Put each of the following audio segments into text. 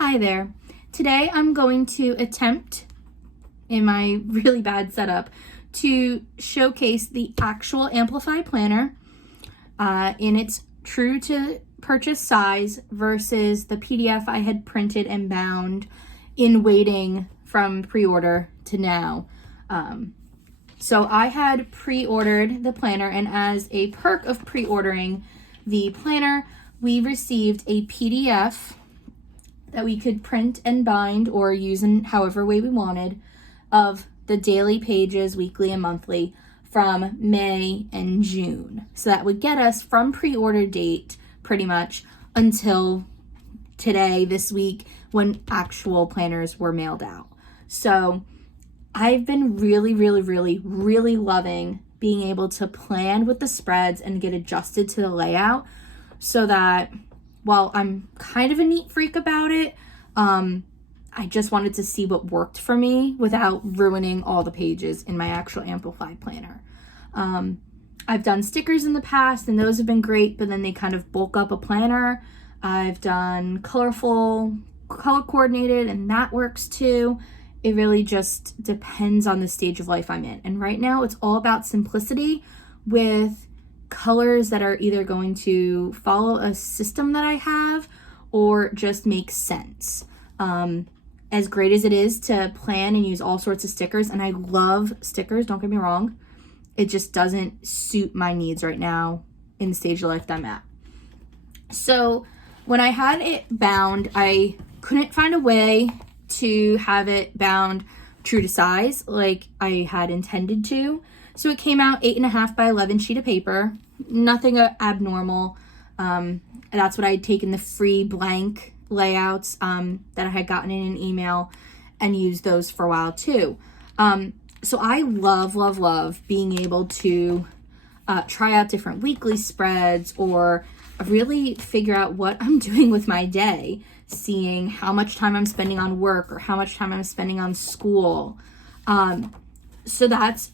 Hi there. Today I'm going to attempt, in my really bad setup, to showcase the actual Amplify planner in its true to purchase size versus the PDF I had printed and bound in waiting from pre-order to now. So I had pre-ordered the planner, and as a perk of pre-ordering the planner, we received a PDF that we could print and bind or use in however way we wanted of the daily pages, weekly and monthly, from May and June. So that would get us from pre-order date pretty much until today, this week, when actual planners were mailed out. So I've been really loving being able to plan with the spreads and get adjusted to the layout, so that while I'm kind of a neat freak about it, I just wanted to see what worked for me without ruining all the pages in my actual Amplify planner. I've done stickers in the past and those have been great, but then they kind of bulk up a planner. I've done colorful, color coordinated, and that works too. It really just depends on the stage of life I'm in. And right now it's all about simplicity with colors that are either going to follow a system that I have or just make sense. As great as it is to plan and use all sorts of stickers, and I love stickers, don't get me wrong, it just doesn't suit my needs right now in the stage of life that I'm at. So when I had it bound, I couldn't find a way to have it bound true to size like I had intended to. So it came out 8.5 by 11 sheet of paper, nothing abnormal. That's what I had taken the free blank layouts that I had gotten in an email and used those for a while too. So I love being able to try out different weekly spreads or really figure out what I'm doing with my day, seeing how much time I'm spending on work or how much time I'm spending on school. So that's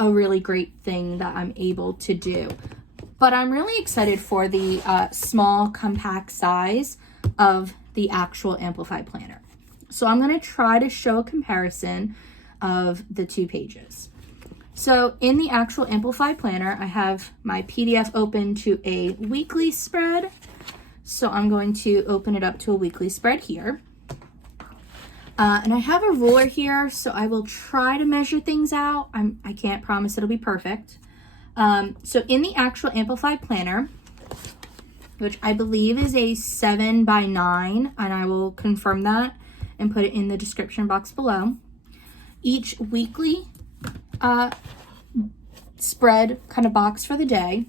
a really great thing that I'm able to do. But I'm really excited for the small compact size of the actual Amplify planner. So I'm going to try to show a comparison of the two pages. So in the actual Amplify planner, I have my PDF open to a weekly spread. So I'm going to open it up to a weekly spread here. And I have a ruler here, so I will try to measure things out. I can't promise it'll be perfect. So in the actual Amplify planner, which I believe is a 7 by 9, and I will confirm that and put it in the description box below, each weekly spread kind of box for the day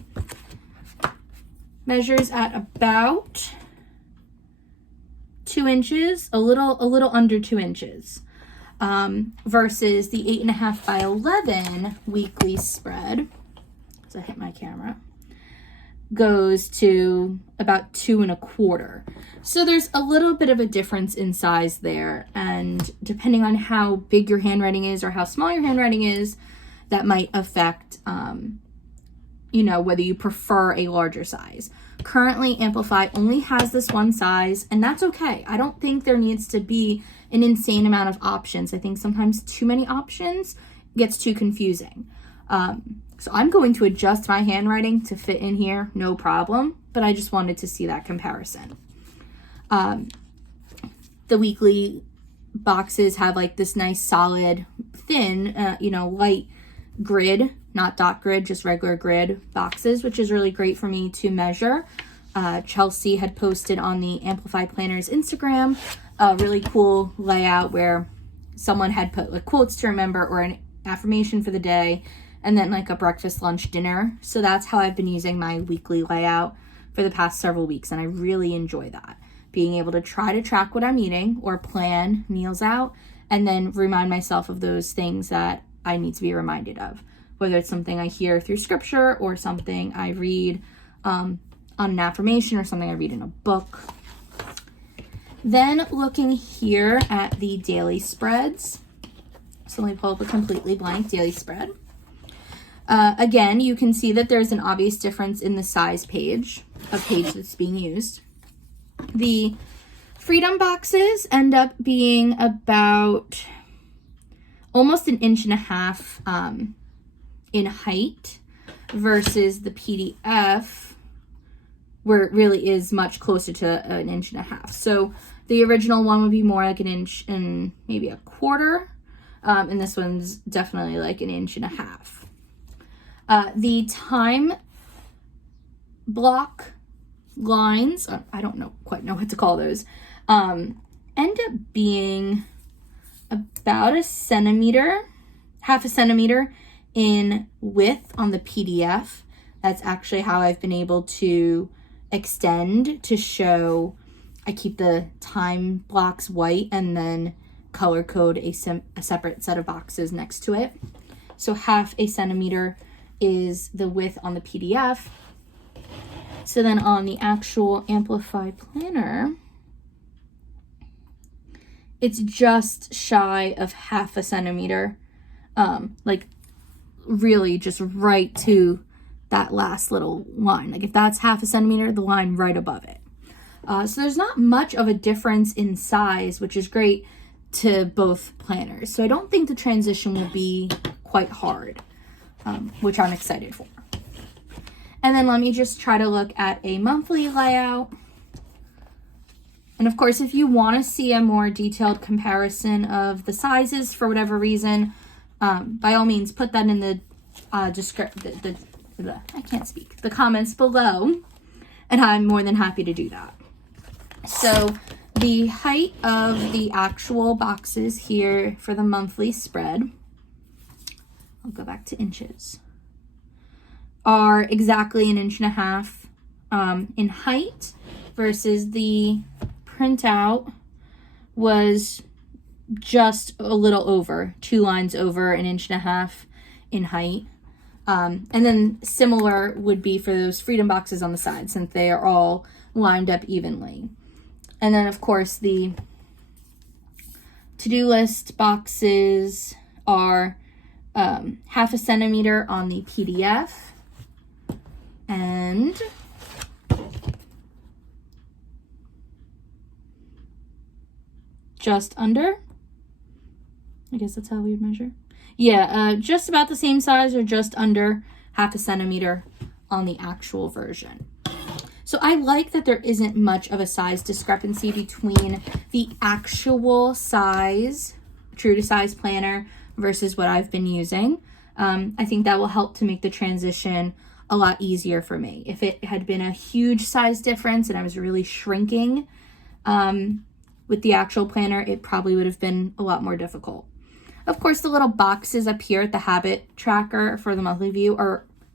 measures at about 2 inches, a little under 2 inches, versus the 8.5 by 11 weekly spread, as I hit my camera, goes to about 2.25. So there's a little bit of a difference in size there, and depending on how big your handwriting is or how small your handwriting is, that might affect whether you prefer a larger size. Currently, Amplify only has this one size, and that's okay. I don't think there needs to be an insane amount of options. I think sometimes too many options gets too confusing. So I'm going to adjust my handwriting to fit in here, no problem, but I just wanted to see that comparison. The weekly boxes have like this nice solid, thin, light grid, not dot grid, just regular grid boxes, which is really great for me to measure. Chelsea had posted on the Amplify Planner's Instagram a really cool layout where someone had put like quotes to remember or an affirmation for the day, and then like a breakfast, lunch, dinner. So that's how I've been using my weekly layout for the past several weeks, and I really enjoy that. Being able to try to track what I'm eating or plan meals out, and then remind myself of those things that I need to be reminded of, whether it's something I hear through scripture or something I read on an affirmation or something I read in a book. Then looking here at the daily spreads. So let me pull up a completely blank daily spread. Again, you can see that there's an obvious difference in the size page that's being used. The Freedom boxes end up being about almost 1.5 inches in height versus the PDF, where it really is much closer to 1.5 inches. So the original one would be more like 1 inch and maybe 1/4. And this one's definitely like 1.5 inches. The time block lines, I don't quite know what to call those, end up being about 1 centimeter, 1/2 centimeter in width on the PDF. That's actually how I've been able to extend to show. I keep the time blocks white and then color code a separate set of boxes next to it. So 1/2 centimeter is the width on the PDF. So then on the actual Amplify planner, it's just shy of 1/2 centimeter, like really just right to that last little line. Like if that's 1/2 centimeter, the line right above it. So there's not much of a difference in size, which is great to both planners. So I don't think the transition will be quite hard, which I'm excited for. And then let me just try to look at a monthly layout. And of course, if you want to see a more detailed comparison of the sizes for whatever reason, by all means, put that in the the comments below, and I'm more than happy to do that. So the height of the actual boxes here for the monthly spread, I'll go back to inches, are exactly 1.5 inches in height versus the printout was just a little over 2 lines over 1.5 inches in height. And then similar would be for those freedom boxes on the side, since they are all lined up evenly. And then of course the to-do list boxes are 1/2 centimeter on the PDF and just under, I guess that's how we would measure. Yeah, just about the same size or just under 1/2 centimeter on the actual version. So I like that there isn't much of a size discrepancy between the actual size, true to size planner versus what I've been using. I think that will help to make the transition a lot easier for me. If it had been a huge size difference and I was really shrinking with the actual planner, it probably would have been a lot more difficult. Of course, the little boxes up here at the habit tracker for the monthly view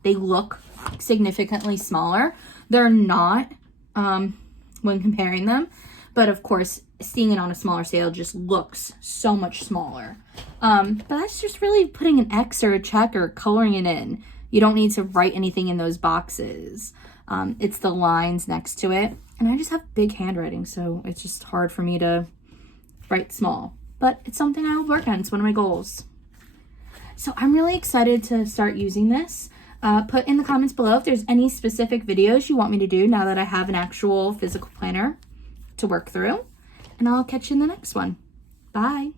they look significantly smaller. They're not when comparing them, but of course, seeing it on a smaller scale just looks so much smaller. But that's just really putting an X or a check or coloring it in. You don't need to write anything in those boxes. It's the lines next to it. And I just have big handwriting, so it's just hard for me to write small. But it's something I will work on. It's one of my goals. So I'm really excited to start using this. Put in the comments below if there's any specific videos you want me to do now that I have an actual physical planner to work through. And I'll catch you in the next one. Bye.